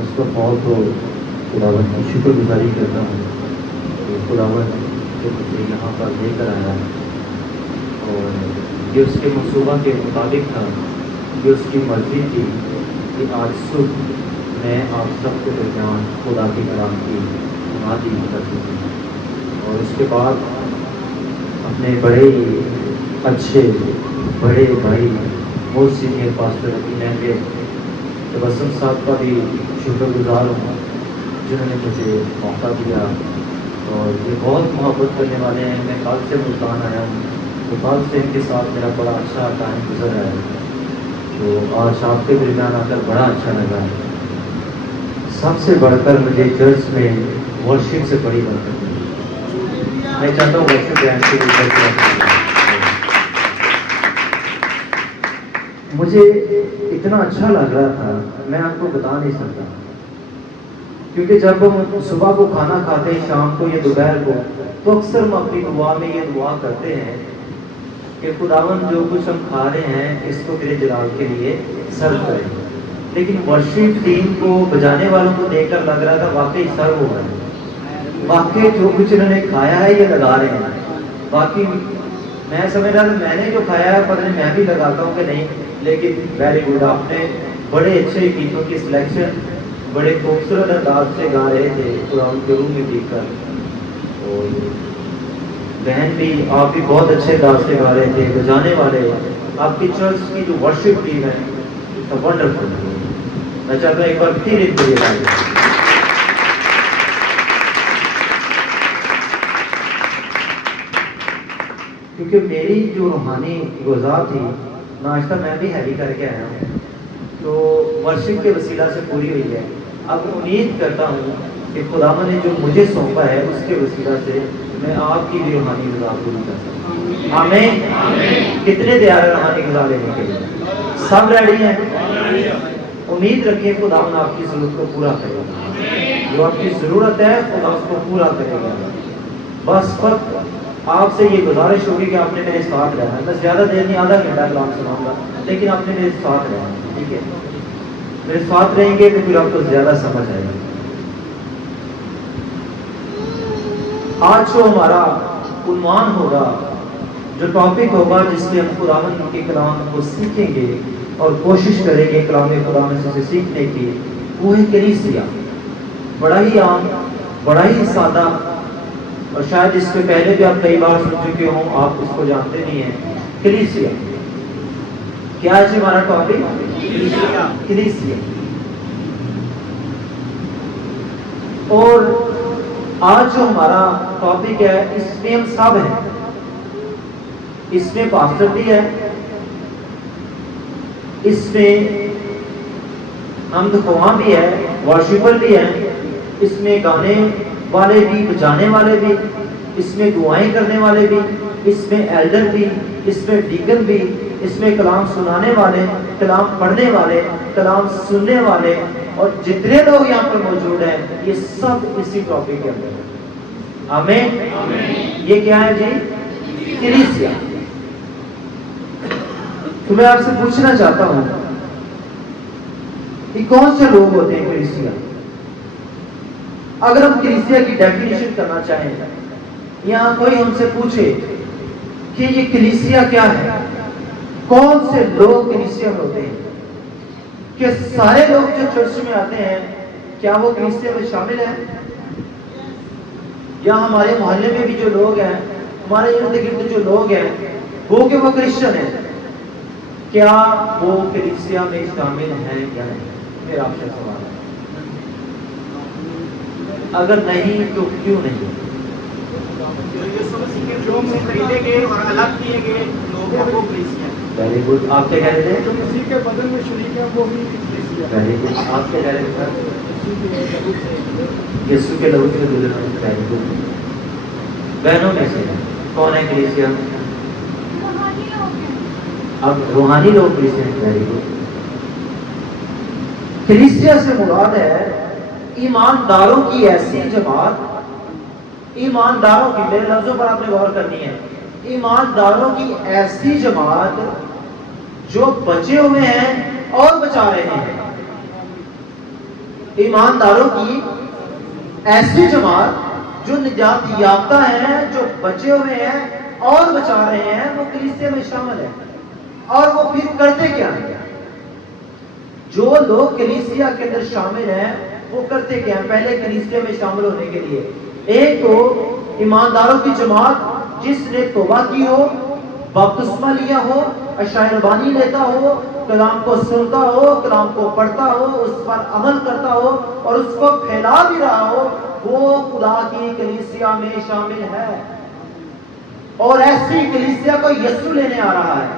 First of all تو خداوند کی شکر گزاری کرتا ہوں کہ خداوند جو مجھے یہاں پر لے کر آیا اور یہ اس کے منصوبہ کے مطابق تھا، یہ اس کی مرضی تھی کہ آج صبح میں آپ سب کے درمیان خدا کے کلام کی منادی کر سکوں، اور اس کے بعد اپنے بڑے اچھے بڑے بھائی بہت سینئر پاسٹر اپنی تبسم صاحب کا بھی شکر گزار ہوں جنہوں نے مجھے موقع دیا، اور یہ بہت محبت کرنے والے ہیں۔ میں کل سے ملتان آیا ہوں تو کل سے ان کے ساتھ میرا بڑا اچھا ٹائم گزر رہا ہے، تو آج آپ کے درمیان آ کر بڑا اچھا لگا ہے۔ سب سے بڑھ کر مجھے چرچ میں ورشپ سے بڑی برکت ملی۔ میں چاہتا ہوں ورشپ بینڈ کے اوپر مجھے اتنا اچھا لگ رہا تھا میں آپ کو بتا نہیں سکتا، کیونکہ جب ہم صبح کو کھانا کھاتے ہیں، شام کو یا دوپہر کو، تو اکثر ہم اپنی دعا میں یہ دعا کرتے ہیں کہ خداوند جو کچھ ہم کھا رہے ہیں اس کو تیرے جلال کے لیے سرو کریں، لیکن ورشپ ٹیم کو بجانے والوں کو دیکھ کر لگ رہا تھا واقعی سرو ہو رہا ہے، واقعی جو کچھ انہوں نے کھایا ہے یہ لگا رہے ہیں۔ باقی میں سمجھ رہا تھا میں نے جو کھایا ہے پتہ نہیں میں بھی لگاتا ہوں کہ نہیں، لیکن ویری گڈ، آپ نے بڑے اچھے گیتوں کی سلیکشن بڑے خوبصورت انداز سے گا رہے تھے قرآن کے روم میں دیکھ کر، اور بہن بھی آپ بھی بہت اچھے انداز سے گا رہے تھے، بجانے والے آپ کی چرچ کی جو ورشپ ٹیم ہے ونڈرفل۔ میں چاہتا ہوں ایک بار پھر ان کے لیے کیونکہ میری جو روحانی غذا تھی ناشتہ میں بھی ہیوی کر کے آیا ہوں، تو ورشپ کے وسیلہ سے پوری ہوئی ہے۔ اب امید کرتا ہوں کہ خدا نے جو مجھے سونپا ہے اس کے وسیلہ سے میں آپ کی بھی روحانی غذا پوری کر سکتا ہوں۔ آمین۔ کتنے تیار ہیں روحانی غذا لینے کے لیے؟ سب ریڈی ہیں؟ امید رکھیں خدا آپ کی ضرورت کو پورا کرے گا، جو آپ کی ضرورت ہے خدا اس کو پورا کرے گا۔ بس فقط آپ سے یہ گزارش ہوگی کہ آپ نے میرے ساتھ رہنا ہے۔ میں زیادہ دیر نہیں، آدھا گھنٹہ کلام سناؤں گا، لیکن آپ نے میرے ساتھ رہنا ہے، ٹھیک ہے؟ میرے ساتھ رہیں گے تو پھر آپ کو زیادہ سمجھ آئے گا۔ آج جو ہمارا عنوان ہوگا، جو ٹاپک ہوگا جس میں ہم خداوند کے کلام کو سیکھیں گے اور کوشش کریں گے کلام خدا سے سیکھنے کی، وہ ہے کلیسیا۔ بڑا ہی عام، بڑا ہی سادہ، اور شاید اس سے پہلے بھی آپ کئی بار سن چکے ہوں، آپ اس کو جانتے نہیں ہیں۔ کلیسیا کیا ہے ہمارا ٹاپک؟ کلیسیا۔ اور آج جو ہمارا ٹاپک ہے اس میں ہم سب ہیں، اس میں پاسٹر بھی ہے، اس میں حمد خواں بھی ہے، ورشپر بھی ہے، اس میں گانے والے بھی، بجانے والے بھی، اس میں دعائیں کرنے والے بھی، اس میں ایلڈر بھی، اس میں ڈیکن بھی، اس میں کلام سنانے والے، کلام پڑھنے والے، کلام سننے والے، اور جتنے لوگ یہاں پر موجود ہیں یہ سب اسی ٹاپک کے اندر ہیں۔ آمین۔ یہ کیا ہے جی؟ کلیسیا۔ تو میں آپ سے پوچھنا چاہتا ہوں کہ کون سے لوگ ہوتے ہیں کلیسیا؟ اگر ہم کلیسیا کی ڈیفینیشن کرنا چاہیں، یہاں کوئی ہم سے پوچھے کہ یہ کلیسیا کیا ہے، کون سے لوگ کلیسیا میں ہوتے ہیں، کہ سارے لوگ جو چرچ میں آتے ہیں کیا وہ کلیسیا میں شامل ہیں؟ یا ہمارے محلے میں بھی جو لوگ ہیں، ہمارے ارد گرد جو لوگ ہیں وہ کہ وہ کرسچن ہیں، کیا وہ کلیسیا میں شامل ہیں یا نہیں؟ میرا آپ سے سوال ہے۔ اگر نہیں تو کیوں نہیں؟ جو خریدے گئے اور الگ کیے گئے لوگ ہیں وہ کلیسیا۔ Very good. آپ کیا کہہ رہے تھے؟ جو مسیح کے بدن میں شریک ہے وہ بھی کلیسیا۔ Very good. آپ کیا کہہ رہے تھے؟ یسوع کے لہو سے گزرنا۔ Very good. بہنوں میں سے کون ہے کلیسیا؟ اب روحانی لوگ کلیسیا ہیں۔ Very good. کلیسیا سے مراد ہے ایمانداروں کی ایسی جماعت، ایمانداروں کی، میرے لفظوں پر آپ نے غور کرنی ہے، ایمانداروں کی ایسی جماعت جو بچے ہوئے ہیں اور بچا رہے ہیں۔ ایمانداروں کی ایسی جماعت جو نجات یافتہ ہیں، جو بچے ہوئے ہیں اور بچا رہے ہیں، وہ کلیسیا میں شامل ہے۔ اور وہ پھر کرتے کیا ہیں؟ جو لوگ کلیسیا کے اندر شامل ہیں وہ کرتے کیا ہیں پہلے کلیسیا میں شامل ہونے کے لیے؟ ایک تو ایمانداروں کی جماعت جس نے توبہ کی ہو، بپتسمہ لیا ہو، اشعار بانی لیتا ہو، کلام کو سنتا ہو، کلام کو پڑھتا ہو، اس پر عمل کرتا ہو اور اس کو پھیلا بھی رہا ہو، وہ خدا کی کلیسیا میں شامل ہے۔ اور ایسی کلیسیا کو یسوع لینے آ رہا ہے۔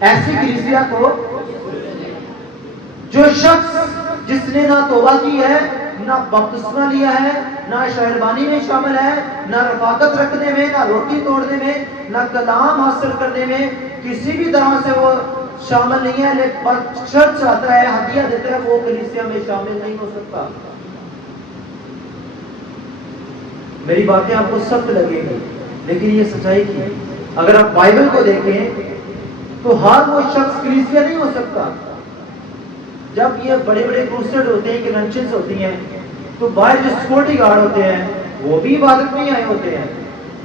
ایسی کلیسیا کو جو شخص جس نے نہ توبہ کی ہے، نہ بپتسمہ لیا ہے، نہ اشعار بانی میں شامل ہے، نہ رفاقت رکھنے میں، نہ روٹی توڑنے میں، نہ کلام حاصل کرنے میں، کسی بھی طرح سے وہ شامل نہیں ہے، لیکن چرچ آتا ہے، ہدیہ دیتا ہے، وہ کلیسیا میں شامل نہیں ہو سکتا۔ میری باتیں آپ کو سخت لگے گی لیکن یہ سچائی کی ہے۔ اگر آپ بائبل کو دیکھیں تو ہر وہ شخص کلیسیا نہیں ہو سکتا۔ جب یہ بڑے بڑے کروسیڈ ہوتے ہیں، کنونشنز ہوتی ہیں، تو باہر جو سیکورٹی گارڈ ہوتے ہیں وہ بھی عبادت میں ہی آئے ہوتے ہیں،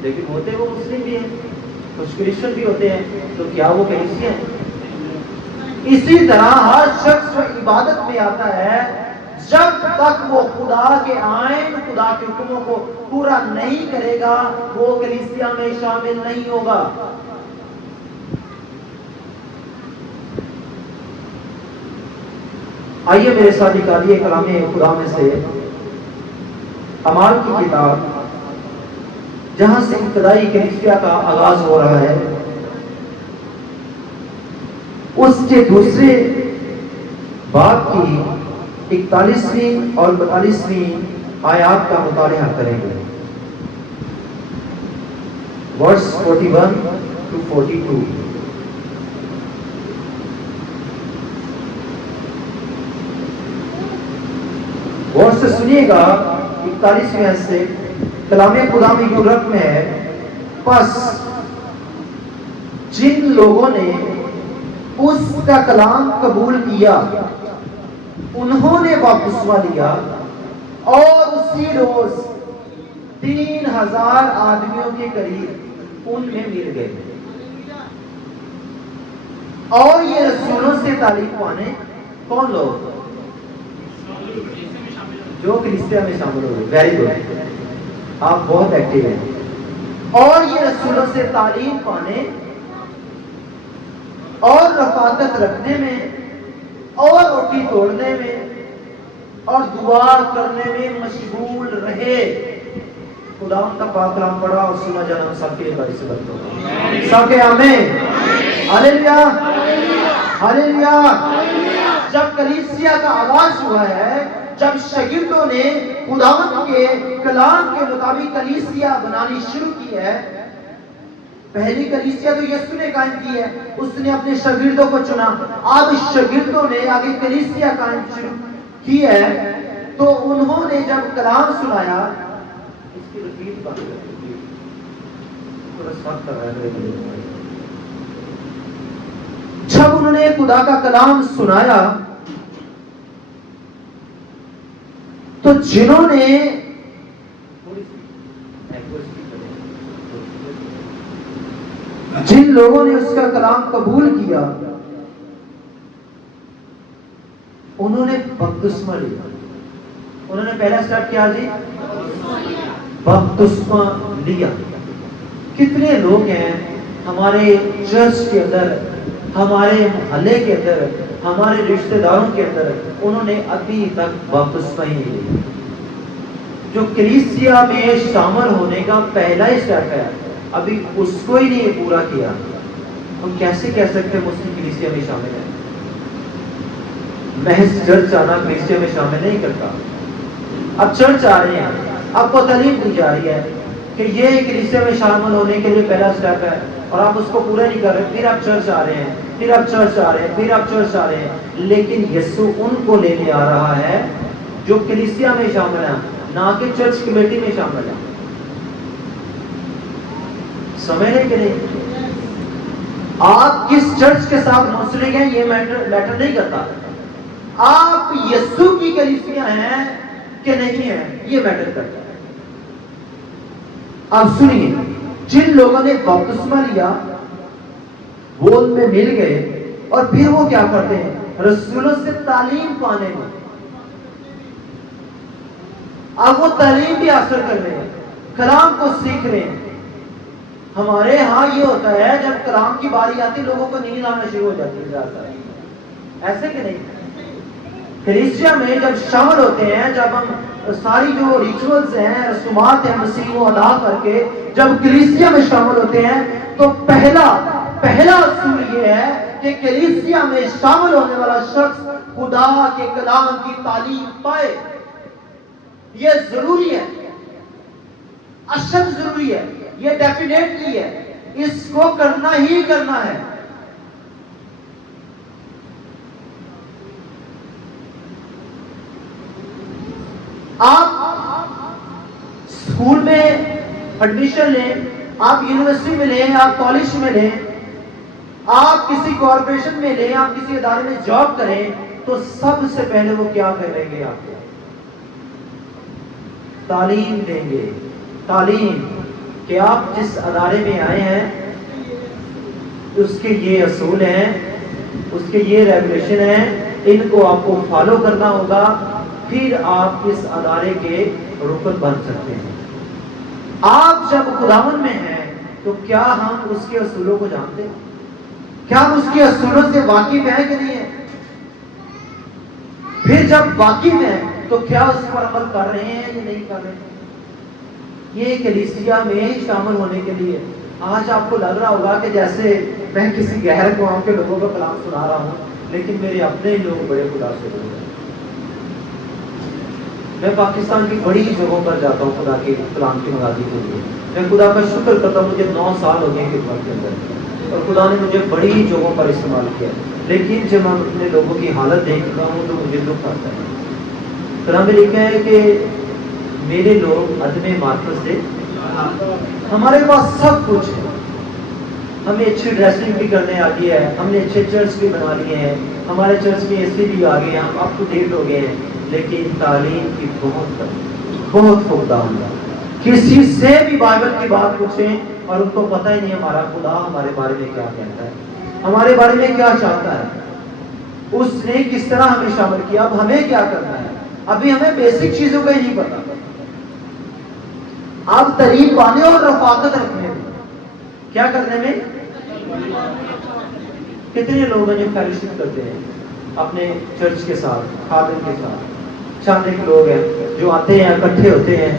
لیکن ہوتے وہ مسلم بھی ہیں، کچھ کرسچن بھی ہوتے ہیں، تو کیا وہ کلیسیا ہیں؟ اسی طرح ہر شخص جو عبادت میں آتا ہے، جب تک وہ خدا کے آئین، خدا کے حکموں کو پورا نہیں کرے گا، وہ کلیسیا میں شامل نہیں ہوگا۔ آئیے میرے ساتھ نکالیے کلام خدا میں سے اعمال کی کتاب، جہاں سے ابتدائی کلیسیا کا آغاز ہو رہا ہے، اس کے دوسرے باب کی 41ویں اور 42ویں آیات کا مطالعہ کریں گے۔ ورس 41 to 42۔ غور سے سنیے گا، 41ویں آیت سے کلام خدا میں یوں رقم ہے، پس جن لوگوں نے اس کا کلام قبول کیا انہوں نے بپتسمہ لیا اور اسی روز 3000 آدمیوں کے قریب ان میں مل گئے۔ اور یہ رسولوں سے تعلیم پانے کون لوگ؟ جو کلیسیا میں شامل ہو گئے۔ ویری گڈ، آپ بہت ایکٹیو ہیں۔ اور یہ رسولوں سے تعلیم پانے اور رفاقت رکھنے میں اور روٹی توڑنے میں اور دعا کرنے میں مشغول رہے۔ خدا ان کا پاک کلام پڑھا اور سنا جانا ہم سب کے لیے بڑی صبر ہو۔ سب کے آمین، ہاللیلویا، ہاللیلویا۔ جب کلیسیا کا آغاز ہوا ہے، جب شاگردوں نے خداوند کے کلام کے مطابق کلیسیا بنانی شروع کی ہے، پہلی کلیسیا تو یسوع نے قائم کی ہے، اس نے اپنے شاگردوں کو چنا، اب شاگردوں نے آگے کلیسیا قائم شروع کی ہے، تو انہوں نے جب کلام سنایا، اس کی رپیٹ بات کرتی تھوڑا سخت کر رہا ہے، جب انہوں نے خدا کا کلام سنایا تو جنہوں نے جن لوگوں نے اس کا کلام قبول کیا انہوں نے بپتسمہ لیا۔ انہوں نے پہلا سٹیپ کیا جی؟ بپتسمہ لیا۔ کتنے لوگ ہیں ہمارے چرچ کے اندر، ہمارے محلے کے اندر، ہمارے رشتہ داروں کے اندر، انہوں نے ابھی تک بپتسمہ ہی نہیں لیا؟ جو کلیسیا میں شامل ہونے کا پہلا ہی سٹیپ ہے، ابھی اس کو ہی نہیں پورا کیا، ہم کیسے کہہ سکتے ہیں مسلم کلیسیا میں شامل ہے؟ محض چرچ آنا کلیسیا میں شامل نہیں کرتا۔ اب چرچ آ رہے ہیں، آپ کو تعلیم دی جا رہی ہے کہ یہ کلیسیا میں شامل ہونے کے لیے پہلا سٹیپ ہے، اور آپ اس کو پورا نہیں کر رہے، پھر آپ چرچ آ رہے ہیں، پھر آپ چرچ آ رہے ہیں، پھر آپ چرچ آ رہے ہیں، لیکن یسوع ان کو لینے آ رہا ہے جو کلیسیا میں شامل ہیں، نہ کہ چرچ کمیٹی میں شامل ہیں۔ سمجھ رہے کہ نہیں؟ آپ کس چرچ کے ساتھ منسلک ہیں یہ میٹر نہیں کرتا، آپ یسوع کی کلیسیا ہیں کہ نہیں ہیں، یہ میٹر کرتا ہے۔ اب سنیے، جن لوگوں نے بپتسمہ لیا، بول میں مل گئے، اور پھر وہ کیا کرتے ہیں؟ رسولوں سے تعلیم پانے میں، اب وہ تعلیم بھی حاصل کر رہے ہیں، کلام کو سیکھ رہے ہیں۔ ہمارے ہاں یہ ہوتا ہے جب کلام کی باری آتی لوگوں کو نیند آنا شروع ہو جاتی ہے زیادہ، ایسے کہ نہیں؟ کلیسیا میں جب شامل ہوتے ہیں، جب ہم ساری جو ریچولز ہیں، رسومات ہیں مسیح کو ادا کر کے جب کلیسیا میں شامل ہوتے ہیں، تو پہلا اصول یہ ہے کہ کلیسیا میں شامل ہونے والا شخص خدا کے کلام کی تعلیم پائے۔ یہ ضروری ہے، اشد ضروری ہے، یہ ڈیفینیٹلی ہے، اس کو کرنا ہی کرنا ہے۔ آپ اسکول میں ایڈمیشن لیں، آپ یونیورسٹی میں لیں، آپ کالج میں لیں، آپ کسی کارپوریشن میں لیں، آپ کسی ادارے میں جاب کریں، تو سب سے پہلے وہ کیا کریں گے؟ آپ کو تعلیم دیں گے۔ تعلیم کہ آپ جس ادارے میں آئے ہیں اس کے یہ اصول ہیں، اس کے یہ ریگولیشن ہیں، ان کو آپ کو فالو کرنا ہوگا، پھر آپ اس ادارے کے رکن بن سکتے ہیں۔ آپ جب خداوند میں ہیں تو کیا ہم اس کے اصولوں کو جانتے ہیں؟ کیا ہم اس کے اصولوں سے واقف ہیں کہ نہیں ہیں؟ پھر جب واقف ہیں تو کیا اس پر عمل کر رہے ہیں یا نہیں کر رہے ہیں؟ یہ کلیسیا میں شامل ہونے کے لیے آج آپ کو لگ رہا ہوگا کہ جیسے میں کسی غیر قوم کے لوگوں کا کلام سنا رہا ہوں، لیکن میرے اپنے ہی لوگ بڑے خدا سے لوگ ہیں۔ میں پاکستان کی بڑی جگہوں پر جاتا ہوں خدا کے کلام کی نگرانی کے لیے، میں خدا کا شکر کرتا ہوں، مجھے 9 سال ہو گئے خدمت کے اندر، اور خدا نے مجھے بڑی جگہوں پر استعمال کیا، لیکن جب میں اپنے لوگوں کی حالت دیکھتا ہوں تو مجھے دکھ آتا ہے۔ کلام میں لکھا ہے کہ میرے لوگ عدم معرفت سے، ہمارے پاس سب کچھ ہے، ہمیں اچھی ڈریسنگ بھی کرنے آ گئی ہے، ہم نے اچھے چرچ بھی بنا لیے ہیں، ہمارے چرچ میں AC بھی آ گئے ہیں، ہم اپ ٹو ڈیٹ ہو گئے ہیں، لیکن تعلیم کی بہت فقدان ہے۔ کسی سے بھی بائبل کی بات پوچھیں اور ان کو پتہ ہی نہیں ہمارا خدا ہمارے بارے میں کیا کہتا ہے، ہمارے بارے میں کیا چاہتا ہے، اس نے کس طرح ہمیں شامل کیا، اب ہمیں کیا کرنا ہے، ابھی ہمیں بیسک چیزوں کا ہی نہیں پتا۔ آپ تعلیم پانے اور رفاقت رکھنے میں، کیا کرنے میں؟ کتنے لوگ ہیں جو فیلوشپ کرتے ہیں اپنے چرچ کے ساتھ، خادم کے ساتھ، چند ایک لوگ ہیں جو آتے ہیں، اکٹھے ہوتے ہیں،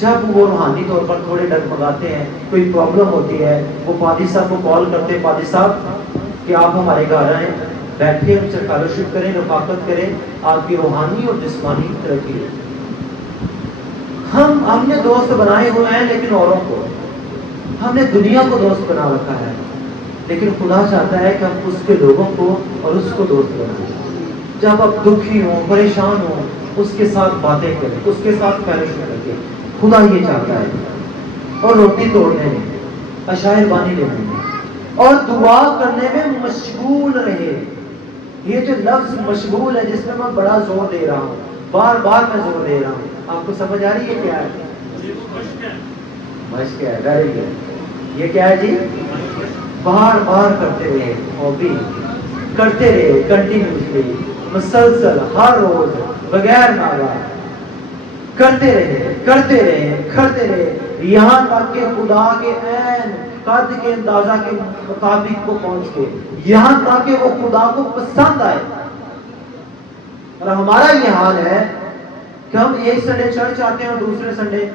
جب وہ روحانی طور پر تھوڑے ڈگمگاتے ہیں، کوئی پرابلم ہوتی ہے، وہ پادری صاحب کو کال کرتے ہیں، پادری صاحب کہ آپ ہمارے گھر آئیں، بیٹھے ہم سے فیلوشپ کریں، رفاقت کریں، آپ کی روحانی اور جسمانی ترقی۔ ہم نے دوست بنائے ہوئے ہیں لیکن اوروں کو، ہم نے دنیا کو دوست بنا رکھا ہے، لیکن خدا چاہتا ہے کہ ہم اس کے لوگوں کو اور اس کو دوست بنائیں۔ جب آپ دکھی ہوں، پریشان ہوں، اس کے ساتھ باتیں کریں، اس کے ساتھ فیلوشپ کریں، خدا یہ چاہتا ہے۔ اور روٹی توڑنے میں، عشائر بانی لینے میں اور دعا کرنے میں مشغول رہے۔ یہ جو لفظ مشغول ہے جس میں میں بڑا زور دے رہا ہوں، بار بار میں زور دے رہا ہوں، آپ کو سمجھ آ رہی ہے کیا ہے؟ مشق ہے، ویری گڈ۔ یہ کیا ہے جی؟ بار بار کرتے رہے، ہابی کرتے رہے، کنٹینیوسلی، مسلسل، ہر روز، بغیر ناغہ کرتے رہے، یہاں تک کہ خدا کے عین قد کے اندازہ کے مطابق وہ پہنچ کے، یہاں تک کہ وہ خدا کو پسند آئے۔ اور ہمارا یہ حال ہے کہ ہم ایک سنڈے چرچ آتے ہیں اور دوسرے سنڈے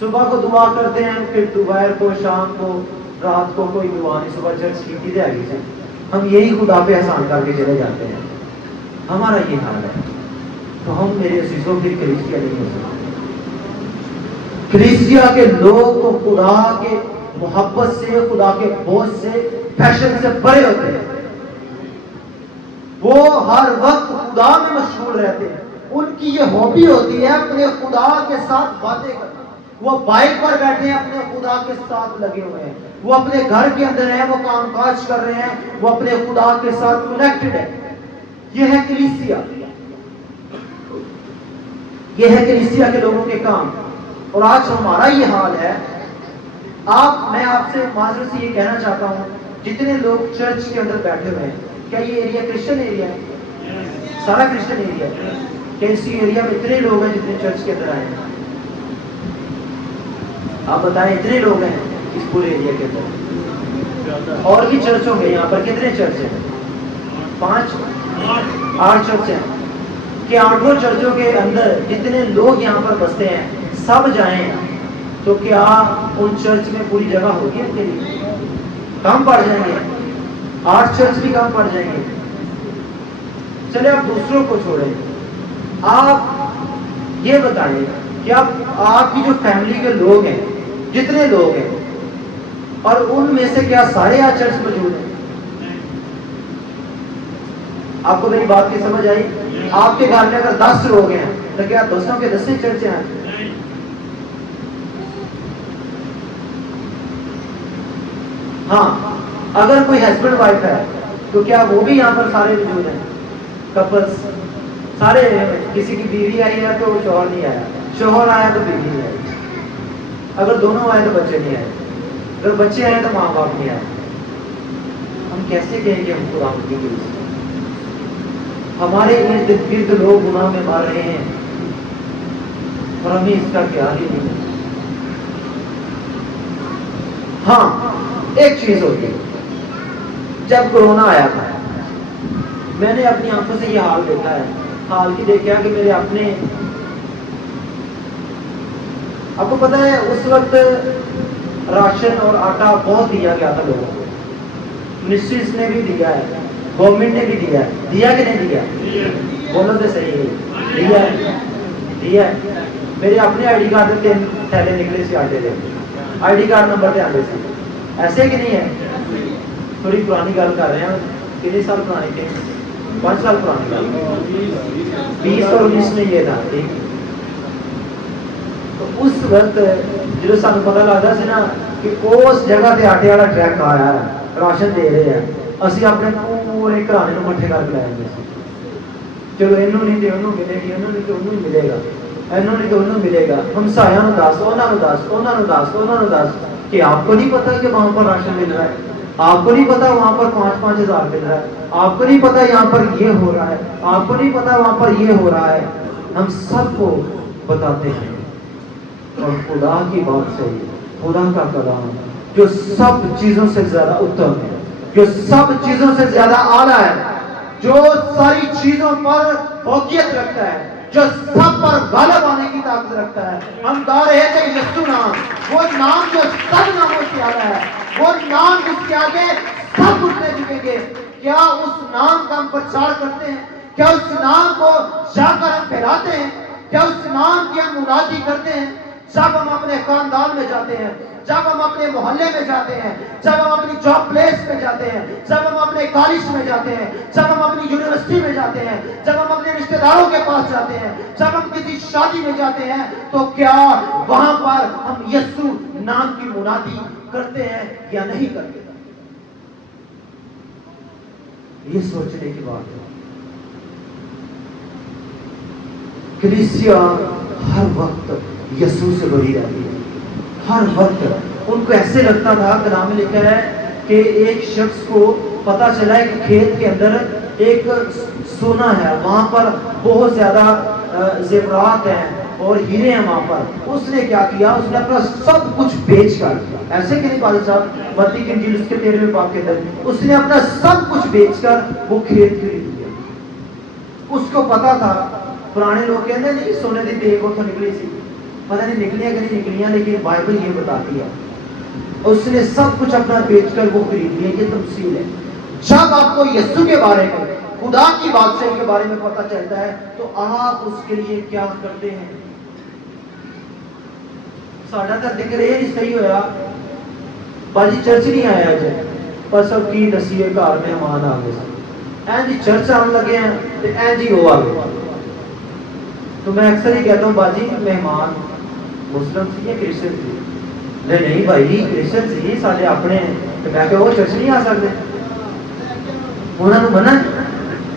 صبح کو دعا کرتے ہیں، پھر دوپہر کو، شام کو، رات کو کوئی دعا نہیں، صبح چرچ کی تھی آگے سے ہم یہی خدا پہ احسان کر کے چلے جاتے ہیں۔ ہمارا یہ حال ہے تو ہم میرے عزیزوں کی کلیسیا نہیں ہو سکتے۔ کلیسیا کے لوگ تو خدا کے محبت سے، خدا کے بوجھ سے، پیشن سے بڑے ہوتے ہیں، وہ ہر وقت خدا میں مشغول رہتے ہیں، ان کی یہ ہابی ہوتی ہے اپنے خدا کے ساتھ باتیں کرنا۔ وہ بائک پر بیٹھے ہیں، اپنے خدا کے ساتھ لگے ہوئے ہیں، وہ اپنے گھر کے اندر ہیں، وہ کام کاج کر رہے ہیں، وہ اپنے خدا کے ساتھ کنیکٹڈ ہے. یہ ہے کلیسیا، یہ ہے کلیسیا کے لوگوں کے کام. اور آج ہمارا یہ حال ہے. میں آپ سے معذرت سے یہ کہنا چاہتا ہوں، جتنے لوگ چرچ کے اندر بیٹھے ہوئے ہیں، کیا یہ ایریا کرسچن ایریا ہے؟ سارا کرسچن ایریا ہے کہ اسی ایریا میں اتنے لوگ ہیں جتنے چرچ کے اندر آئے ہیں؟ آپ بتائیں، اتنے لوگ ہیں اس پورے ایریا کے اندر. اور بھی چرچ ہوں گے یہاں پر. کتنے چرچ ہیں؟ 8 چرچ ہیں. کہ 8 چرچوں کے اندر جتنے لوگ یہاں پر بستے ہیں سب جائیں تو کیا ان چرچ میں پوری جگہ ہوگی ان کے لیے؟ کم پڑ جائیں گے. 8 چرچ بھی کم پڑ جائیں گے. چلے آپ دوسروں کو چھوڑیں، آپ یہ بتائیں کہ آپ کی جو فیملی کے لوگ ہیں، جتنے لوگ ہیں، اور ان میں سے کیا سارے آج چرچ موجود ہیں؟ آپ کو میری بات کی سمجھ آئی؟ آپ کے گھر میں اگر 10 لوگ ہیں تو کیا 10 کے 10 چرچ ہیں؟ ہاں، اگر کوئی ہسبینڈ وائف ہے تو کیا وہ بھی یہاں پر سارے موجود ہیں؟ کپلس سارے، کسی کی بیوی آئی ہے تو شوہر نہیں آیا، شوہر آیا تو بیوی نہیں آئی، اگر دونوں آئے تو بچے نہیں آئے، اگر بچے آئے تو ماں باپ نہیں آئے. ہم کیسے کہیں کہ ہم خدا کی کلیسیا؟ ہمارے ارد گرد لوگ گناہ میں مار رہے ہیں اور ہمیں اس کا خیال ہی نہیں. ہاں، ایک چیز ہوتی ہے، جب کرونا آیا تھا میں نے اپنی آنکھوں سے یہ حال دیکھا ہے. حال کی دیکھا کہ میرے اپنے، آپ کو پتا ہے اس وقت راشن اور آٹا بہت دیا گیا تھا لوگوں کو. منسٹریز نے بھی دیا ہے، گورنمنٹ نے بھی دیا ہے. دیا کہ نہیں دیا؟ بولو تو صحیح ہے. دیا ہے، دیا ہے. میرے اپنے آئی ڈی کارڈ میں 3 تھیلے نکلے سے آٹے تھے، آئی ڈی کارڈ نمبر پہ آتے تھے. ایسے کہ نہیں ہے؟ تھوڑی پرانی گل کر رہے ہیں. کتنے سال پرانی تھے؟ 5 سال پرانی گل. 20 اور 19 میں یہ تھا. تو اس وقت جو سانو پتا لگتا سی نا کہ اس جگہ تے آٹے والا ٹرک آیا ہے، راشن دے رہے ہیں، اسی اپنے پورے گھرانے کو مٹھے کر کے لے آئے. چلو اینوں نہیں تو انہوں ملے گی، انہوں نہیں تو انہوں ملے گا، اینوں نہیں تو انہوں ملے گا. ہمسایاں نوں دس، انہاں نوں دس، انہاں نوں دس، انہاں نوں دس. کہ آپ کو نہیں پتا کہ وہاں پر راشن مل رہا ہے؟ آپ کو نہیں پتا وہاں پر 5-5 ہزار مل رہا ہے؟ آپ کو نہیں پتا یہاں پر یہ ہو رہا ہے؟ آپ کو نہیں پتا وہاں پر یہ ہو رہا ہے؟ ہم سب کو بتاتے ہیں. اور خدا کی بات سے، خدا کا کلام جو سب چیزوں سے زیادہ اتم ہے، جو سب چیزوں سے زیادہ اعلیٰ ہے، جو ساری چیزوں پر فوقیت رکھتا ہے، جو سب پر غالب آنے کی طاقت رکھتا ہے. ہم گا رہے تھے یسوع نام، وہ نام جو سب ناموں سے اعلیٰ ہے، وہ نام جس کے آگے سب گھٹنے جھکیں گے. کیا اس نام کا ہم پرچار کرتے ہیں؟ کیا اس نام کو جا کر ہم پھیلاتے ہیں؟ کیا اس نام کی ہم منادی کرتے ہیں؟ جب ہم اپنے خاندان میں جاتے ہیں، جب ہم اپنے محلے میں جاتے ہیں، جب ہم اپنی جاب پلیس میں جاتے ہیں، جب ہم اپنے کالج میں جاتے ہیں، جب ہم اپنی یونیورسٹی میں جاتے ہیں، جب ہم اپنے رشتہ داروں کے پاس جاتے ہیں، جب ہم کسی شادی میں جاتے ہیں، تو کیا وہاں پر ہم یسوع نام کی منادی کرتے ہیں یا نہیں کرتے؟ یہ سوچنے کی بات ہے. کلیسیا ہر وقت یسوع سے بڑی رہتی ہے. ہر وقت ان کو ایسے لگتا تھا، کلام میں لکھا ہے کہ ایک شخص کو پتا چلا ہے کہ کھیت کے اندر ایک سونا ہے، وہاں پر بہت زیادہ زیورات ہیں اور ہیرے ہیں وہاں پر. اس نے کیا کیا؟ اس نے اپنا سب کچھ بیچ کر، ایسے کہ نہیں پادری صاحب، متی کی انجیل اس کے 13ویں باب کے اندر، اس نے اپنا سب کچھ بیچ کر وہ کھیت خرید لیا. اس کو پتا تھا، پرانے لوگ کہتے ہیں نہیں سونے کی دیگ اتوں نکلی سی، پتہ نہیں نکلیاں کہ نہیں نکلیاں، لیکن بائبل یہ بتاتی ہے اس نے سب کچھ اپنا بیچ کر وہ خرید لیا. یہ تمثیل ہے. جب آپ کو یسوع کے بارے میں، خدا کی بادشاہی کے بارے میں پتہ چلتا ہے تو آپ اس کے لیے کیا کرتے ہیں؟ ساڈا تو ذکر یہ نہیں صحیح ہویا، باجی چرچ نہیں آیا جی، پر سب کی دسیے گھر مہمان آ گئے سن، این جی چرچ آن لگے ہیں تو این جی وہ آ گئے. تو میں اکثر ہی کہتا ہوں باجی مہمان مسلم تھی یا کرسچن تھی؟ نہیں بھائی کرسچن سی سارے اپنے ہیں تو میں کہ وہ چرچ نہیں آ سکتے انہوں نے منع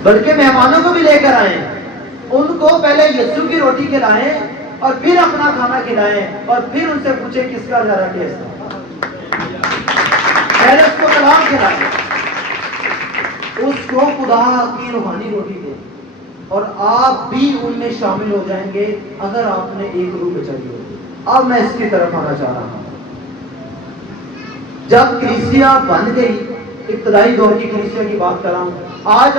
بلکہ مہمانوں کو بھی لے کر آئیں ان کو پہلے یسوع کی روٹی کھلائیں اور پھر اپنا کھانا کھلائیں اور پھر ان سے پوچھیں کس کا زیادہ ٹیسٹ ہے پہلے اس کو کلام کھلائیں اس کو خدا کی روحانی روٹی دیں اور آپ بھی ان میں شامل ہو جائیں گے اگر آپ نے ایک روح بچائی ہوگی. اب میں اس کی طرف آنا چاہ رہا ہوں. جب کلیسیا بن گئی ابتدائی دور کی کلیسیا کی بات کر رہا ہوں. آج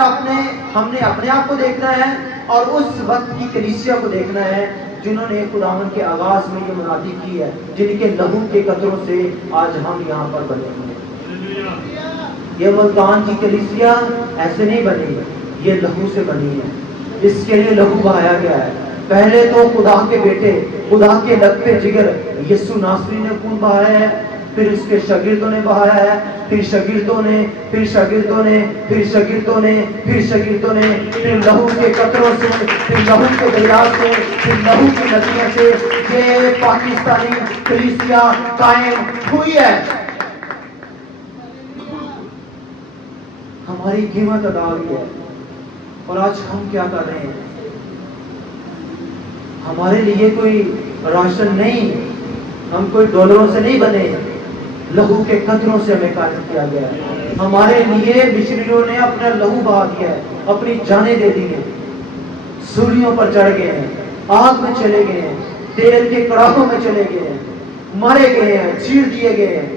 ہم نے اپنے آپ کو دیکھنا ہے اور اس وقت کی کلیسیا کو دیکھنا ہے جنہوں نے خداوند کے آغاز میں یہ منادی کی ہے, جن کے لہو کے قطروں سے آج ہم یہاں پر بنے ہوئے ہیں. یہ ملتان کی کلیسیا ایسے نہیں بنی, یہ لہو سے بنی ہے. اس کے لیے لہو بہایا گیا ہے. پہلے تو خدا کے بیٹے, خدا کے لگتے جگر یسوع ناصری نے خون بہایا ہے, پھر اس کے شاگردوں نے بہایا ہے, پھر شاگردوں نے پھر شاگردوں نے پھر شاگردوں نے پھر شاگردوں نے پھر لہو کے قطروں سے, پھر لہو کے دریا سے, پھر لہو کی ندیوں سے یہ پاکستانی کلیسیا قائم ہوئی ہے. ہماری قیمت ادا ہوئی ہے. اور آج ہم کیا کر رہے ہیں؟ ہمارے لیے کوئی راشن نہیں, ہم کوئی ڈالروں سے نہیں بنے, لہو کے قطروں سے ہمیں قائم کیا گیا ہے. ہمارے لیے مشنریوں نے اپنا لہو بہا دیا ہے, اپنی جانیں دے دی ہیں, سولیوں پر چڑھ گئے ہیں, آگ میں چلے گئے ہیں, تیل کے کڑاہوں میں چلے گئے ہیں, مارے گئے ہیں, چیر دیے گئے ہیں.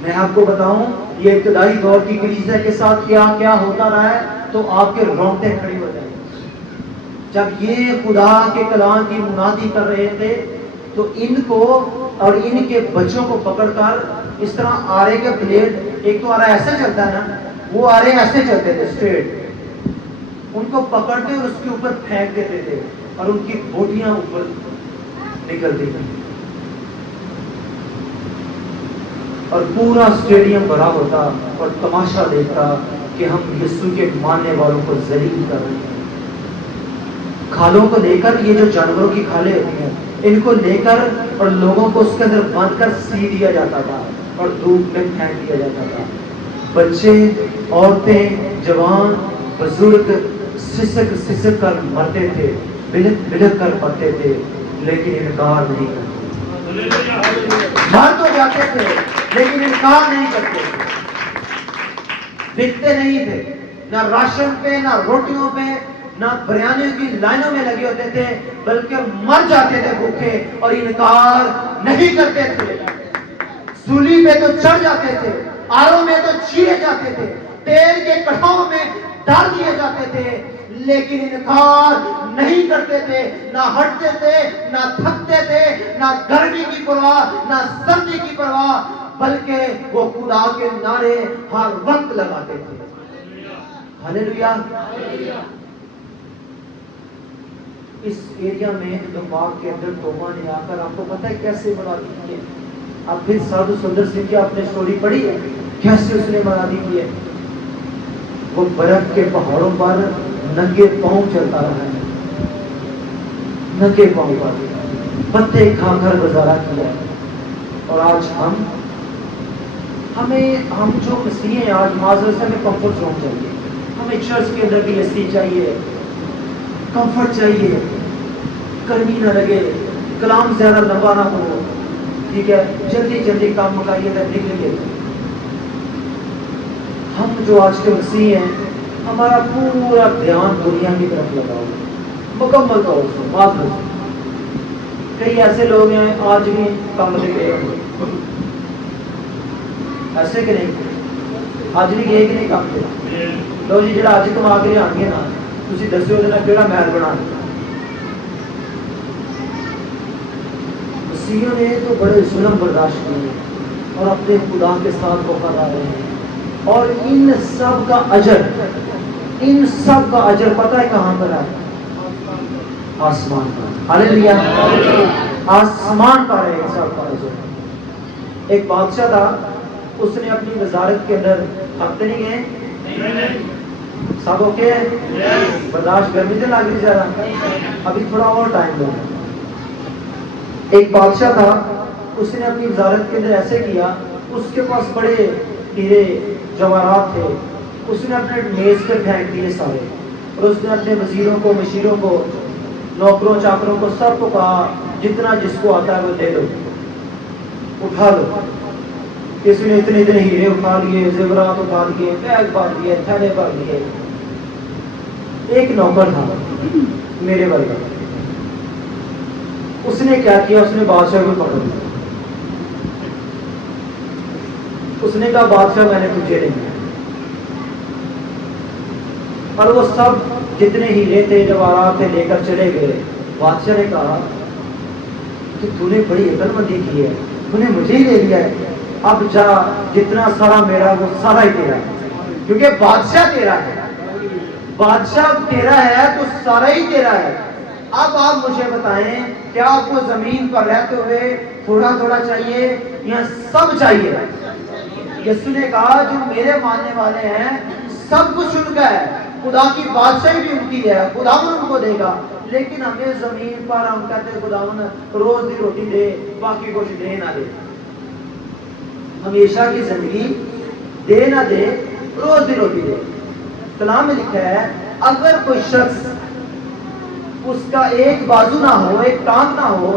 میں آپ کو بتاؤں یہ ابتدائی دور کی کلیسیا کے ساتھ کیا کیا ہوتا رہا ہے تو آپ کے رونگٹے کھڑے ہو جائیں. جب یہ خدا کے کلام کی منادی کر رہے تھے تو ان کو اور ان کے بچوں کو پکڑ کر اس طرح آرے کے پلیٹ, ایک تو آرا ایسے چلتا ہے نا, وہ آرے ایسے چلتے تھے اسٹریٹ, ان کو پکڑتے اور اس کے اوپر پھینک دیتے تھے اور ان کی بوٹیاں اوپر نکلتی تھیں اور پورا اسٹیڈیم بھرا ہوتا اور تماشا دیکھتا کہ ہم یسوع کے ماننے والوں کو ذلیل کر رہے ہیں. کھالوں کو لے کر, یہ جو جانوروں کی کھالیں ہوتی ہیں ان کو لے کر اور لوگوں کو اس کے اندر باندھ کر سی دیا جاتا تھا اور دھوپ میں پھینک دیا جاتا تھا. بچے, عورتیں, جوان, بزرگ سسک سسک کر مرتے تھے, بلک بلک کر مرتے تھے, لیکن انکار نہیں کرتے. مر تو جاتے تھے لیکن انکار نہیں کرتے تھے. بکتے نہیں تھے, نہ راشن پہ, نہ روٹیوں پہ, نہ بریانیوں کی لائنوں میں لگے ہوتے تھے, بلکہ مر جاتے تھے بھوکے اور انکار نہیں کرتے تھے. سولی پہ تو چڑھ جاتے تھے, آروں میں تو چیرے جاتے تھے, تیل کے کڑھاؤں میں ڈال دیے جاتے تھے, لیکن انکار نہیں کرتے تھے. نہ ہٹتے تھے, نہ تھکتے تھے, نہ گرمی کی پرواہ, نہ سردی کی پرواہ, بلکہ وہ خدا کے نعرے ہر وقت لگاتے تھے. ہاللیلویا. اس ایریا میں دماغ کے اندر توبہ نے آ کر, آپ کو پتہ ہے کیسے منادی کی ہے؟ اب پھر سادھو سندر سنگھ کی آپ نے سٹوری پڑھی ہے کیسے اس نے منادی کی ہے. وہ برف کے پہاڑوں پر ننگے پاؤں چلتا رہا ہے, ننگے پاؤں پر پتے کھا کر گزارا کیا. اور آج ہم جو مسیح ہیں, آج معذرت سے ہمیں کمفرٹ زون چاہیے. ہمیں چرچ کے اندر بھی ایسی چاہیے, کمفرٹ چاہیے, گرمی نہ لگے, کلام زیادہ لمبا نہ ہو, ٹھیک ہے, جلدی جلدی کام مکائیے گا, نکلیے. ہم جو آج کے مسیح ہیں, ہمارا پورا دھیان دنیا کی طرف لگا ہوا, مکمل طور سے معذرت. کئی ایسے لوگ ہیں آج بھی کام سے گئے ہوئے, ایسے کہ نہیں, آج بھی گئے کہ نہیں کام سے. لو جی جڑا آج تم آ کے آنی ہے نا, تسی دسو کہ کیڑا محل بنا. مسیحوں نے تو بڑے ظلم برداشت کیے اور اپنے خدا کے ساتھ وفادار رہے ہیں. اور ان سب کا اجر پتہ ہے کہاں پر ہے؟ آسمان پر. ہاللیلویا. آسمان پر ہے ان سب کا اجر. ایک بادشاہ تھا, اس نے اپنی وزارت کے اندر ہفتے نہیں گئے, سب اوکے ہے, برداشت گرمی سے لگ رہی زیادہ, ابھی تھوڑا اور ٹائم دو. ایک بادشاہ تھا, اس نے اپنی وزارت کے اندر ایسے کیا، اس کے پاس بڑے ہیرے جواہرات تھے، اس نے اپنے میز پہ پھینک دیے سارے، اور اس نے اپنے وزیروں کو، مشیروں کو، نوکروں چاکروں کو، سب کو کہا جتنا جس کو آتا ہے وہ دے دو، اٹھا لو۔ کسی نے اتنے اتنے ہیرے اٹھا لیے، زیورات اٹھا لیے، بیگ بھر لیے، تھیلے بھر لیے۔ ایک نوکر تھا میرے ورگا، اس نے کیا کیا، اس نے بادشاہ کو پکڑ لیا، اس نے کہا بادشاہ میں نے تجھے نہیں کیا، اور وہ سب جتنے ہیرے تھے جواہرات تھے لے کر چلے گئے۔ بادشاہ نے کہا کہ تو نے بڑی عقل مندی کی ہے، تو نے مجھے ہی لے لیا ہے، اب جا جتنا سارا میرا وہ سارا ہی تیرا ہے، کیونکہ بادشاہ تیرا ہے، بادشاہ تیرا ہے تو سارا ہی تیرا ہے۔ اب آپ مجھے بتائیں کیا آپ کو زمین پر رہتے ہوئے تھوڑا تھوڑا چاہیے یا سب چاہیے؟ یسوع نے کہا جو میرے ماننے والے ہیں سب کچھ ان کا ہے، خدا کی بادشاہی بھی ان کی ہے، خداوند ان کو دے گا، لیکن ہمیں زمین پر ہم کہتے ہیں خداوند روز دی روٹی دے، باقی کچھ دے نہ دے، ہمیشہ کی زندگی دے نہ دے، روز دی روٹی دے۔ کلام میں لکھا ہے اگر کوئی شخص اس کا ایک بازو نہ ہو، ایک ٹانگ نہ ہو،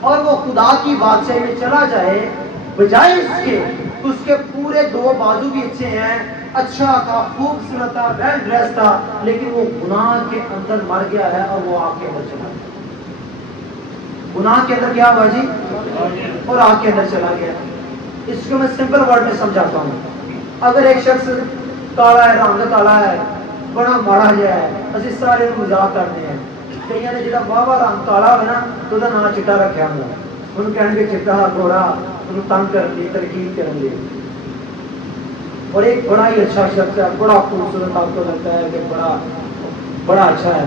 اور وہ خدا کی بادشاہی میں چلا جائے، بجائے اس کے تو اس کے پورے دو بازو بھی اچھے ہیں، اچھا تھا، خوبصورت تھا، ویل ڈریس تھا، لیکن وہ گناہ کے اندر مر گیا ہے اور وہ آگ کے اندر چلا گیا۔ گناہ کے اندر کیا ہوا جی؟ اور آگ کے اندر چلا گیا۔ اس کو میں سمپل ورڈ میں سمجھاتا ہوں۔ اگر ایک شخص کالا ہے، رنگ کالا ہے، بڑا ماڑا جہا ہے، اسی سارے مذاق کرتے ہیں، کئی نے جہاں واہ واہ رنگ کالا ہوئے نا تو وہ نام چٹا رکھا ہوں، انہوں کہیں گے چٹا گوڑا، انہوں تنگ کرنے کی ترکیب کریں گے۔ اور ایک بڑا ہی اچھا شخص ہے، بڑا خوبصورت، آپ کو لگتا ہے کہ بڑا اچھا ہے،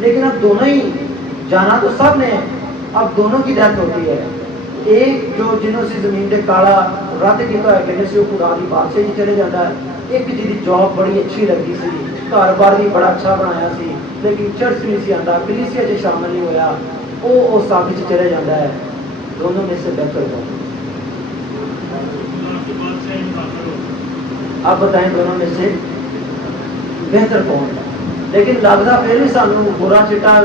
لیکن اب دونوں ہی جانا تو سب نے، اب دونوں کی ڈیتھ ہوتی ہے۔ ایک جو جنہوں سے زمین پہ کالا رد کیتا ہے کہ سے وہ خدا کی بادشاہی چلے جاتا ہے، ایک جی جاب بڑی اچھی لگی سی، کاروبار بھی بڑا اچھا بنایا سی، لیکن چرچ نہیں سی آتا، کلیسیا چ شامل نہیں ہویا، وہ اس آگ چ چلے جاتا ہے۔ دونوں میں سے بہتر کون؟ آپ بتائیں دونوں میں سے بہتر کون؟ لیکن لگتا پھر بھی سانو برا چٹا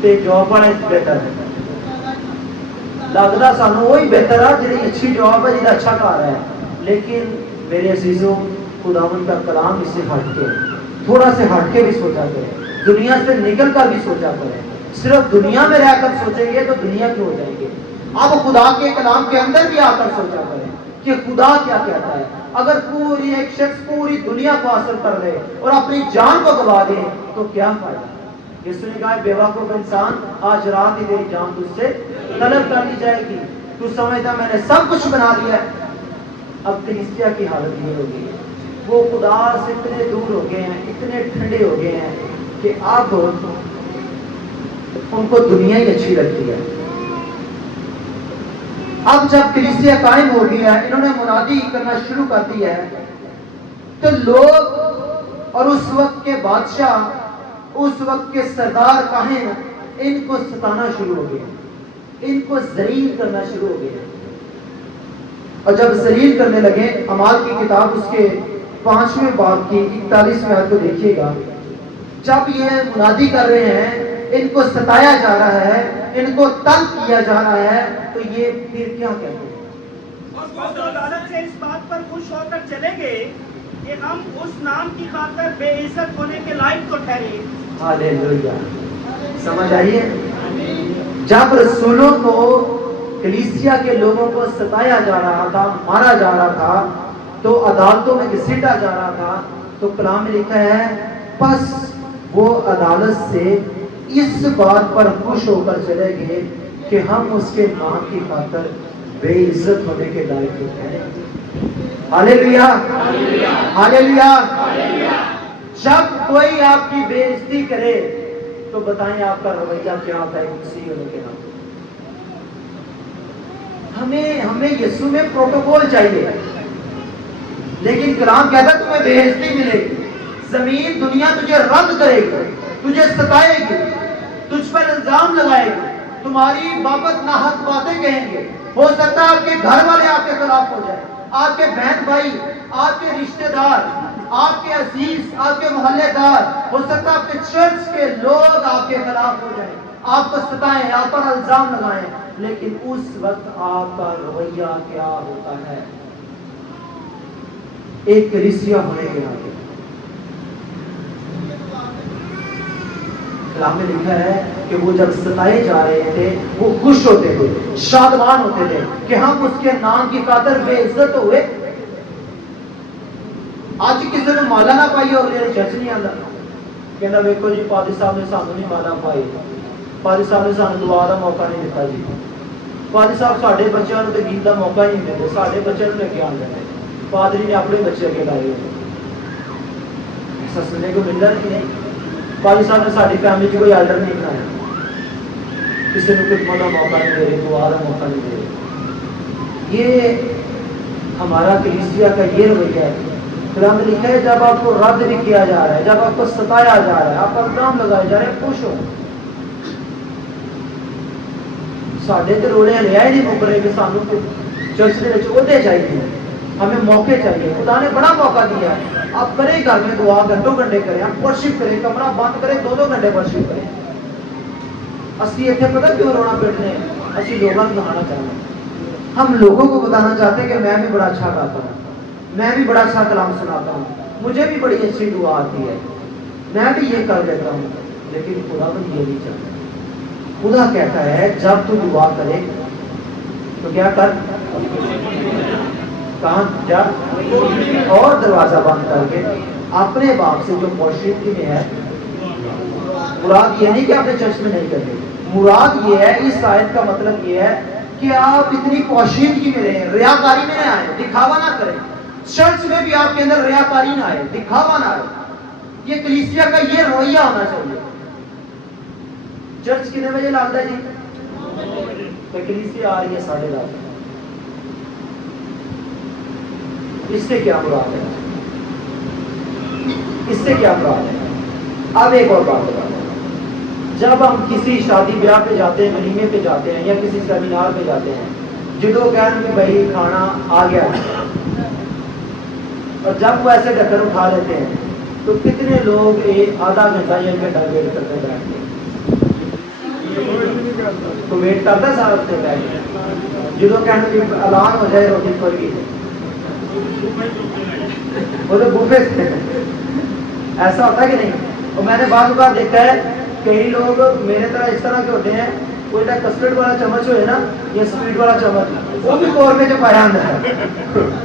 تے جاب والا بہتر ہے، لگتا سانو وہی بہتر ہے جی اچھی جاب ہے، جی اچھا کار ہے، لیکن میرے عزیزوں خداوند کا کلام اس سے ہٹ کے، تھوڑا سے ہٹ کے بھی سوچا کرے، دنیا سے نکل کر بھی سوچا کرے۔ صرف دنیا میں رہ کر سوچیں گے تو دنیا کے ہو جائیں گے، اب خدا کے کلام کے اندر بھی آ کر سوچا کریں کہ خدا کیا کہتا ہے۔ اگر پوری ایک شخص پوری دنیا کو حاصل کر لے اور اپنی جان کو گوا دے تو کیا فائدہ؟ یسوع نے کہا بے وقوف انسان آج رات ہی تیری جان تجھ سے طلب کر لی جائے گی، تو سمجھتا میں نے سب کچھ بنا لیا ہے۔ اب کلیسیا کی حالت یہ ہوگی، وہ خدا سے اتنے دور ہو گئے ہیں، اتنے ٹھنڈے ہو گئے ہیں کہ اب ان کو دنیا ہی اچھی لگتی ہے۔ اب جب کلیسیا قائم ہو گیا ہے، انہوں نے منادی کرنا شروع کر دیا ہے، تو لوگ اور اس وقت کے بادشاہ، اس وقت کے سردار کاہن ان کو ستانا شروع ہو گیا، ان کو ذلیل کرنا شروع ہو گیا۔ اور جب ذلیل کرنے لگے، اعمال کی کتاب اس کے 5ویں باب کی 41ویں آیت کو دیکھیے گا، جب یہ منادی کر رہے ہیں، ان کو ستایا جا رہا ہے، ان کو تنگ کیا جا رہا ہے، تو یہ پھر کیا کہتے ہیں؟ اور عدالت سے اس بات پر خوش ہو کر چلے گئے کہ ہم اس نام کی خاطر بے عزت ہونے کے لائق تو ٹھہرے۔ ہاللیلویہ، سمجھ آئیے؟ جب رسولوں کو، کلیسیا کے لوگوں کو ستایا جا رہا تھا، مارا جا رہا تھا، تو عدالتوں میں گھسیٹا جا رہا تھا، تو کلام میں لکھا ہے پس وہ عدالت سے اس بات پر خوش ہو کر چلے گئے کہ ہم اس کے نام کی خاطر بے عزت ہونے کے لائق ہیں۔ ہاللیلویہ، ہاللیلویہ۔ جب کوئی آپ کی بے عزتی کرے تو بتائیں آپ کا رویہ کیا ہوتا ہے مسیح ہونے کے نام؟ ہمیں یسوع میں پروٹوکول چاہیے، لیکن کلام کہتا ہے تمہیں بے عزتی ملے گی، زمین دنیا تجھے رد کرے گی، تجھے ستائے گی، تجھ پر الزام لگائے گی، تمہاری بابت ناحق باتیں کہیں گے، ہو سکتا ہے آپ کے گھر والے آپ کے خلاف ہو جائیں، آپ کے بہن بھائی، آپ کے رشتہ دار، آپ کے عزیز، آپ کے محلے دار، ہو سکتا ہے آپ کے چرچ کے لوگ آپ کے خلاف ہو جائیں، آپ کو ستائیں، آپ پر الزام لگائیں، لیکن اس وقت آپ کا رویہ کیا ہوتا ہے؟ ایک کلیسیا ہونے کے ناطے کلام میں لکھا ہے کہ وہ جب ستائے جا رہے تھے وہ خوش ہوتے تھے، شادمان ہوتے تھے کہ ہم اس کے نام کی خاطر بے عزت ہوئے۔ آج کسی نے مالا نہ پائی اور میرے چرچ نہیں آتا، کہنا ویکو جی پادری صاحب نے سانو نہیں مالا پائی، پادری صاحب نے سانو دعا کا موقع نہیں دیتا جی، پادری صاحب ساڈے بچوں کو گیت کا موقع نہیں دیتے، ساڈے بچوں کو اگے آن دیتے، پادری نے اپنے بچے اگے لائے ہوئے۔ ایسا سننے کو مل رہا ہے کہ نہیں؟ پادری صاحب نے ساری فیملی کی کوئی ایلڈر نہیں بنایا، کسی نے خدمت کا موقع نہیں دے رہے، دعا کا موقع نہیں دے رہے۔ یہ ہمارا کلیسیا کا یہ رویہ ہے۔ کلام میں لکھا ہے جب آپ کو رد بھی کیا جا رہا ہے، جب آپ کو ستایا جا رہا ہے، آپ پر الزام لگائے جا رہے ہیں، خوش ہو۔ ساڈے تے رولے لیا ہی نہیں مک رہے کہ سانو چرچ دے وچ عہدے چاہیے، ہمیں موقع چاہیے۔ خدا نے بڑا موقع دیا ہے، آپ کریں گھر میں دعا گھنٹوں گھنٹے کریں، آپ ورشپ کریں، کمرہ بند کریں، 2 گھنٹے ورشپ کریں۔ اسی اتنے پتہ کیوں رونا پیٹنے ہیں؟ اسی لوگوں کو دکھانا چاہتے ہیں، ہم لوگوں کو بتانا چاہتے ہیں کہ میں بھی بڑا اچھا گاتا ہوں، میں بھی بڑا اچھا کلام سناتا ہوں، مجھے بھی بڑی اچھی دعا آتی ہے، میں بھی یہ کر دیتا ہوں۔ لیکن خدا بھی یہ نہیں چاہتا۔ خدا کہتا ہے جب تو دعا کرے تو کیا کر، کہاں جا اور دروازہ بند کر کے اپنے باپ سے جو پوشیدگی میں ہے۔ مراد یہ نہیں کہ اپنے چرچ میں نہیں کرتے، مراد یہ ہے، اس آیت کا مطلب یہ ہے کہ آپ اتنی پوشیدگی میں رہیں، ریاکاری میں نہ آئے، دکھاوا نہ کریں۔ چرچ میں بھی آپ کے اندر ریاکاری نہ آئے، دکھاوا نہ آئے۔ یہ کلیسیا کا یہ رویہ ہونا چاہیے۔ چرچ کتنے بجے لگتا ہے جی؟ تو کلیسیا آ رہی ہے 10:30۔ اس سے کیا مراد ہے؟ اس سے کیا مراد ہے؟ اب ایک اور بات بتا دیں، جب ہم کسی شادی بیاہ پہ جاتے ہیں، ولیمے پہ جاتے ہیں، یا کسی سیمینار پہ جاتے ہیں، جدو کہیں کہ بھائی کھانا آ گیا ہے، اور جب وہ ایسے ڈکر اٹھا لیتے ہیں تو کتنے لوگ ایک آدھا گھنٹہ یا 1 گھنٹہ ویٹ کرتے بیٹھ کے؟ تو ویٹ کرتا ہے سارا سے بیٹھ کے، جدو کہیں کہ اعلان ہو جائے روٹی پڑ گئی، وہ تو بوفے سے ایسا ہوتا ہے کہ نہیں؟ اور میں نے بعض اوقات دیکھا ہے کئی لوگ میرے طرح اس طرح کے ہوتے ہیں، وہ ایسا کسٹرڈ والا چمچ ہوئے نا یا سویٹ والا چمچ، وہ بھی قورمے چ پایا ہوتا ہے،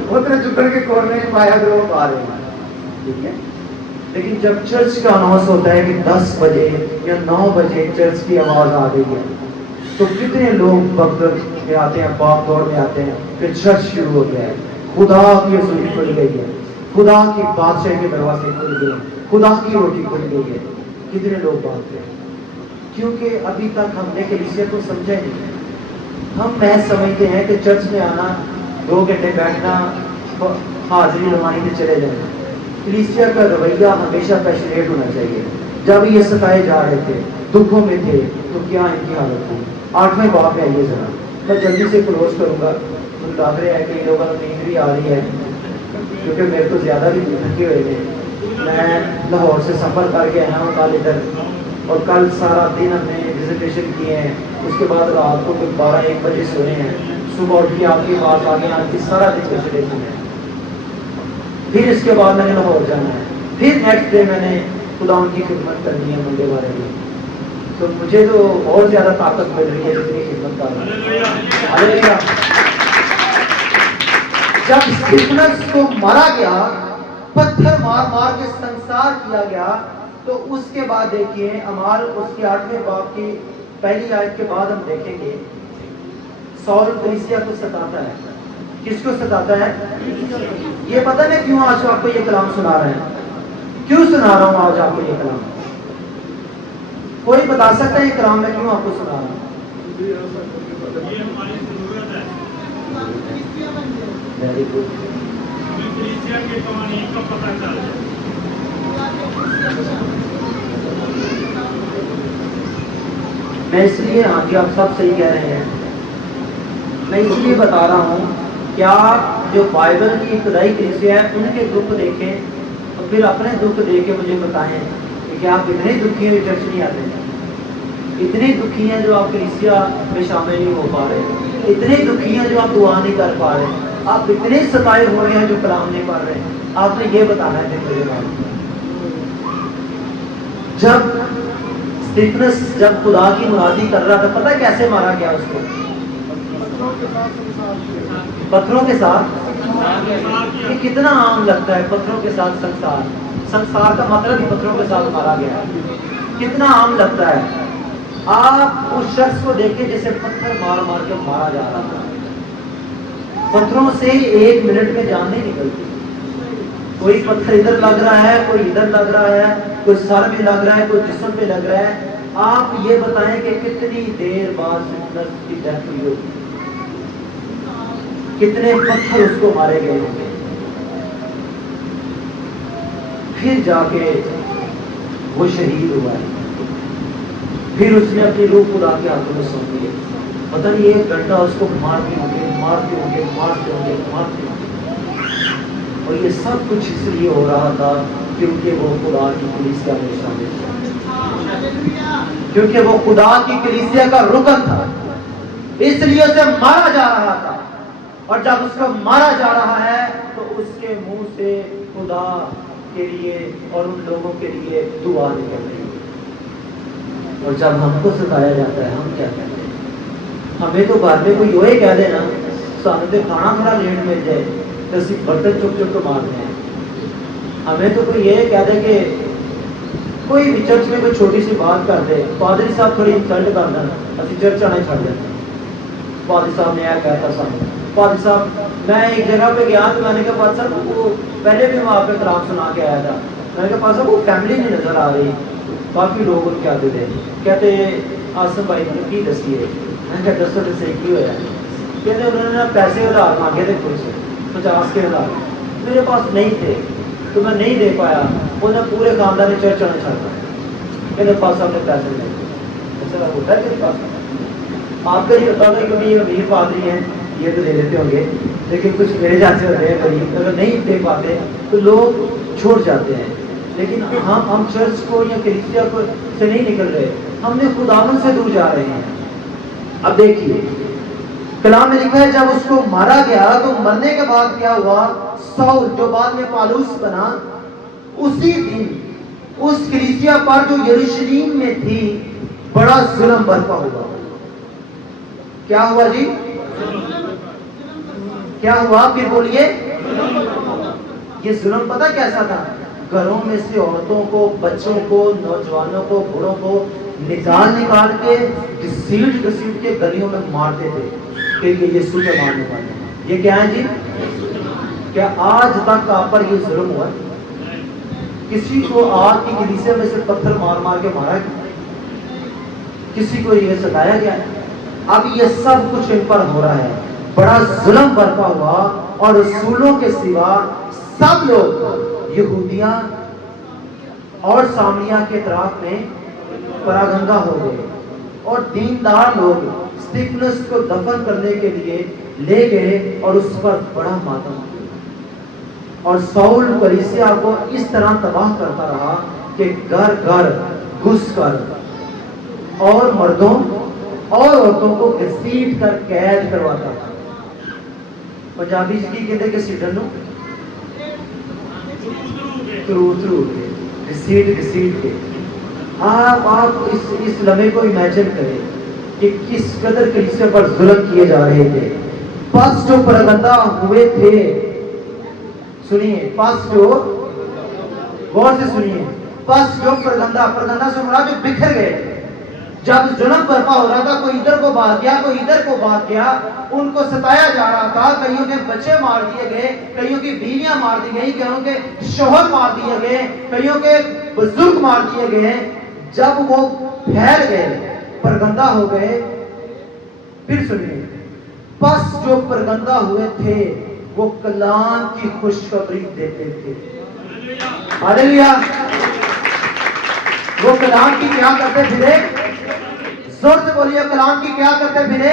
وہ طرح چکر کے قورمے چ پایا تو وہ پا رہے ہیں، ٹھیک ہے۔ لیکن جب چرچ کا اناؤنس ہوتا ہے کہ 10 بجے یا 9 بجے چرچ کی آواز آ گئی ہے، تو کتنے لوگ وقت میں آتے ہیں، باغ دوڑ میں آتے ہیں کہ چرچ شروع ہو گیا ہے، خدا کی حضوری کھل گئی ہے، خدا کی بادشاہی کے دروازے کھل گئے ہیں، خدا کی روٹی کھل گئی ہے۔ کتنے لوگ بات کریں؟ کیونکہ ابھی تک ہم نے کلیسیا کو سمجھا نہیں۔ ہم محض سمجھتے ہیں کہ چرچ میں آنا، 2 گھنٹے بیٹھنا، حاضری لگانی تو چلے جانا۔ کلیسیا کا رویہ ہمیشہ پیشنیٹ ہونا چاہیے۔ جب یہ ستائے جا رہے تھے، دکھوں میں تھے، تو کیا ان کی حالت تھی؟ 8ویں باب میں آئیے ذرا، میں جلدی سے کلوز کروں گا، مجھے لگ رہا ہے کہ لوگوں کو نیند بھی آ رہی ہے، کیونکہ میرے تو زیادہ بھی تھکے ہوئے تھے۔ میں لاہور سے سفر کر کے آیا ہوں کل ادھر، اور کل سارا دن ہم نے وزیٹیشن کیے ہیں، اس کے بعد رات کو 12-1 بجے سوئے ہیں، صبح اٹھ کے آپ کی بات آ گئی، آپ کی سارا دن وزیٹیشن ہے۔ پھر اس کے بعد میں نے لاہور جانا ہے، پھر نیکسٹ ڈے میں نے خدا ان کی خدمت کرنی ہے منڈے والے دن۔ تو مجھے تو اور زیادہ طاقت مل رہی ہے جتنی خدمت کر رہا ہوں۔ جب اسٹیفنس کو مارا گیا، پتھر مار مار کے سنسار کیا گیا، تو اس کے بعد دیکھیے اعمال اس کے 8ویں باب کی پہلی آیت کے بعد ہم دیکھیں گے سول کلیسیا کو ستاتا ہے۔ کس کو ستاتا ہے؟ یہ پتہ نہیں کیوں آج آپ کو یہ کلام سنا رہے ہیں، کیوں سنا رہا ہوں آج آپ کو یہ کلام؟ کوئی بتا سکتا ہے یہ کلام میں کیوں آپ کو سنا رہا ہوں؟ Very good. میں اس لیے، ہاں جی آپ سب صحیح کہہ رہے ہیں، میں اس لیے بتا رہا ہوں کہ آپ جو بائبل کی ابتدائی کلیسیا ہے ان کے دکھ دیکھیں اور پھر اپنے دکھ دیکھ کے مجھے بتائیں کہ کیا آپ اتنے دکھی ہیں چرچ نہیں آتے ہیں، اتنے دکھی ہیں جو آپ کلیسیا میں شامل نہیں ہو پا رہے، اتنے دکھی ہیں جو آپ دعا نہیں کر پا رہے، آپ اتنے ستائے ہو رہے ہیں جو کلام نہیں پڑھ رہے. آپ نے یہ بتانا ہے میرے بات. جب اسٹیفنس جب خدا کی مرادی کر رہا تھا، پتہ کیسے مارا گیا اس کو؟ پتھروں کے ساتھ. یہ کتنا عام لگتا ہے، پتھروں کے ساتھ سنسار. سنسار کا مطلب ہی پتھروں کے ساتھ مارا گیا. کتنا عام لگتا ہے. آپ اس شخص کو دیکھیں جسے پتھر مار مار کے مارا جا رہا تھا. پتھروں سے 1 منٹ میں جان نہیں نکلتی. کوئی پتھر ادھر لگ رہا ہے، کوئی ادھر لگ رہا ہے، کوئی سر پہ لگ رہا ہے، کوئی جسم پہ لگ رہا ہے. آپ یہ بتائیں کہ کتنی دیر بعد اسٹیفنس کی ڈیتھ ہوئی ہوگی، کتنے پتھر اس کو مارے گئے ہوں گے. پھر جا کے وہ شہید ہوا ہے. پھر اس نے اپنی روح خدا کے ہاتھوں میں سونپ دی. پتہ نہیں 1 گھنٹہ اس کو مارتے ہوں گے، مارتے ہوں گے، مارتے ہوں گے، مارتے ہوں گے. اور یہ سب کچھ اس لیے ہو رہا تھا کیونکہ وہ خدا کی کلیسیا میں شامل تھا، کیونکہ وہ خدا کی کلیسیا کا رکن تھا، اس لیے اسے مارا جا رہا تھا. اور جب اس کو مارا جا رہا ہے تو اس کے منہ سے خدا کے لیے اور ان لوگوں کے لیے دعا نکل رہی ہے. اور جب ہم کو ستایا جاتا ہے ہم کیا کہتے ہیں؟ ہمیں تو گھر میں کوئی یہ کہہ دینا سانو تو کھانا تھوڑا لیٹ مل جائے تو اسی برتن چپ چپ کے مارتے ہیں. ہمیں تو کوئی یہ کہہ دے کہ کوئی بھی چرچ میں کوئی چھوٹی سی بات کر دے، پادری صاحب تھوڑی انسلٹ کر دینا، اسی چرچ آنا چھڑ دیتے. پادری صاحب نے یہ کہتا سانو، پادری صاحب میں ایک جگہ پہ گیا تو میں نے کہا پادری صاحب وہ پہلے بھی وہاں پہ کلام سنا کے آیا تھا. میں نے کہا پادری صاحب وہ فیملی نہیں نظر آ رہی. کافی لوگ ان کے آتے تھے، کہتے آصف بھائی نے کی دسیے. میں نے کہا دسو تو صحیح کی ہوا ہے. کہتے انہوں نے پیسے ادھار مانگے تھے کچھ 50 کے ہزار، میرے پاس نہیں تھے تو میں نہیں دے پایا. انہیں پورے خاندان نے چرچ آنا چھڑ دیا. کہتے پاس صاحب نے پیسے دے. ایسا ہوتا ہے میرے پاس؟ آپ کا نہیں ہوتا ہوگا کیونکہ یہ امیر پادری ہیں یہ تو دے دیتے ہوں گے، لیکن کچھ میرے جیسے ہوتے ہیں غریب، اگر نہیں دے پاتے تو لوگ چھوڑ جاتے ہیں. لیکن ہم چرچ کو یا کلیسیا کو سے نہیں نکل رہے، ہم نے خداوند سے دور جا رہے ہیں. اب دیکھیے کلام میں لکھا ہے جب اس کو مارا گیا تو مرنے کے بعد کیا ہوا؟ سول جو بعد میں پالوس بنا، اسی دن اس کلیسیا پر جو یروشلم میں تھی بڑا ظلم برپا ہوا. کیا ہوا جی؟ کیا ہوا؟ پھر بولیے. یہ ظلم پتہ کیسا تھا؟ گھروں میں سے عورتوں کو، بچوں کو، نوجوانوں کو، بوڑھوں کو نکال کے گھسیٹ کے گلیوں میں مارتے تھے کہ یہ یسوع کے مارنے والے ہیں. یہ کیا ہے جی؟ کیا آج تک آپ پر یہ ظلم ہوا؟ کسی کو آپ کی کلیسیا میں سے پتھر مار مار کے مارا گیا؟ کسی کو یہ ستایا گیا؟ اب یہ سب کچھ ان پر ہو رہا ہے. بڑا ظلم برپا ہوا اور رسولوں کے سوا سب لوگ یہودیہ اور سامریہ کے اطراف میں پراگندہ ہو گئے. اور دیندار لوگ اسٹیفنس کو دفن کرنے کے لیے لے گئے اور اس پر بڑا ماتم کیا. اور سول کلیسیا کو اس طرح تباہ کرتا رہا کہ گھر گھر گھس کر اور مردوں اور عورتوں کو گھسیٹ کر قید کرواتا تھا. پنجابی کی کہتے کہ سیٹن نو ترو کے گھسیٹ کے. آپ اس لمحے کو امیجن کریں کہ کس قدر کلیسیا پر ظلم کیے جا رہے تھے. پس جو پرگندہ ہوئے تھے، سنیے، پس جو، غور سے سنیے، پس جو پرگندہ سے مراد جو بکھر گئے. جب ظلم برپا ہو رہا تھا، کوئی ادھر کو بھاگ گیا، کوئی ادھر کو بھاگ گیا، ان کو ستایا جا رہا تھا. کئیوں کے بچے مار دیے گئے، کئیوں کی بیویاں مار دی گئی، کئیوں کے شوہر مار دیے گئے، کئیوں کے بزرگ مار دیے گئے. جب وہ پھیل گئے، پرگندہ ہو گئے، پھر سنیے، پس جو پرگندہ ہوئے تھے وہ کلام کی خوشخبری دیتے تھے. ہاللیلویا. وہ کلام کی کیا کرتے پھرے؟ زور سے بولیے، کلام کی کیا کرتے پھرے؟